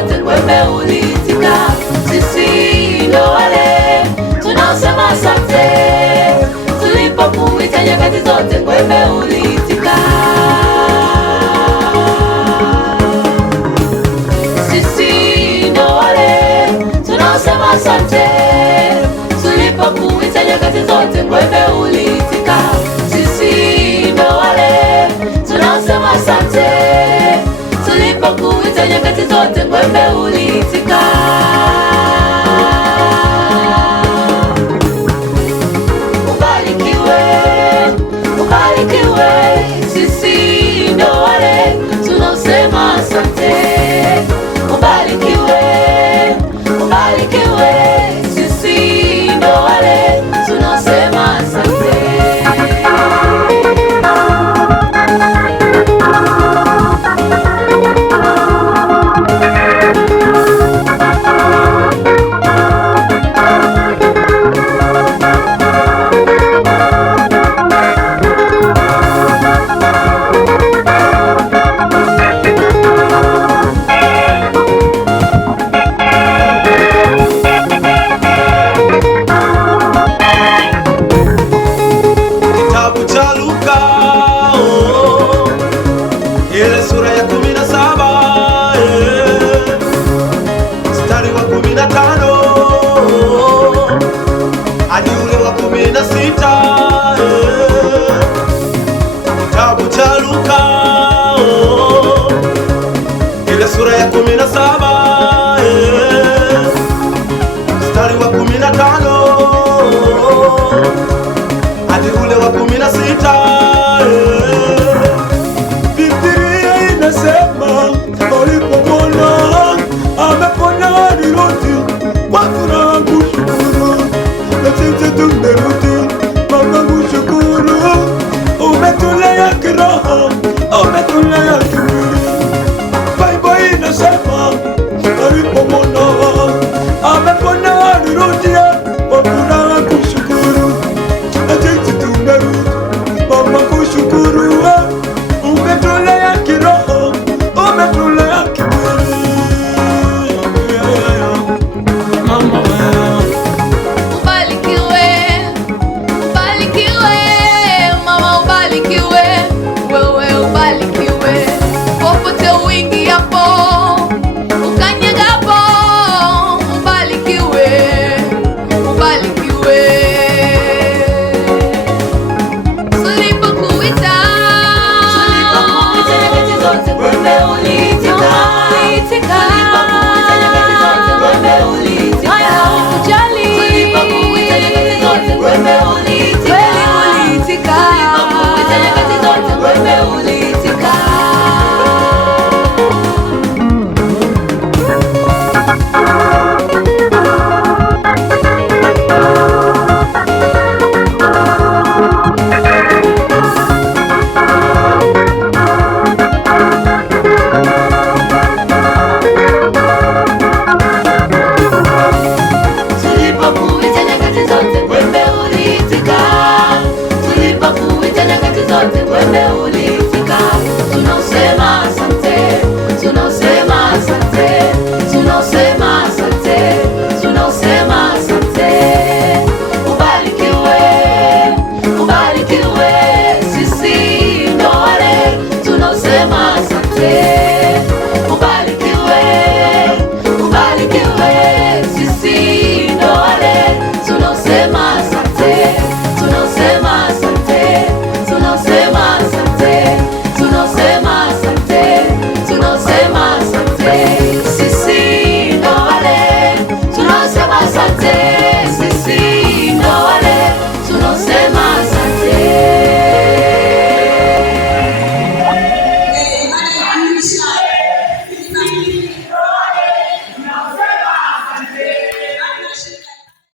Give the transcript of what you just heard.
zote wewe uliitika. Sisi ndo wale tunaosema asante, tulipokuita nyakati zote wewe uliitika. Sisi ndo wale tunaosema asante, tulipokuita nyakati zote wewe uliitika. Sisi ndo wale tunaosema asante, tulipokuita nyakati zote wewe uliitika. Ubarikiwe, ubarikiwe, sisi ndo wale tunaosema asante. Ubarikiwe, ubarikiwe, sisi ndo wale tunaosema asante. Ile sura ya 17 mstari wa 15 hadi ule wa 16. Kitabu cha Luka ile sura ya 17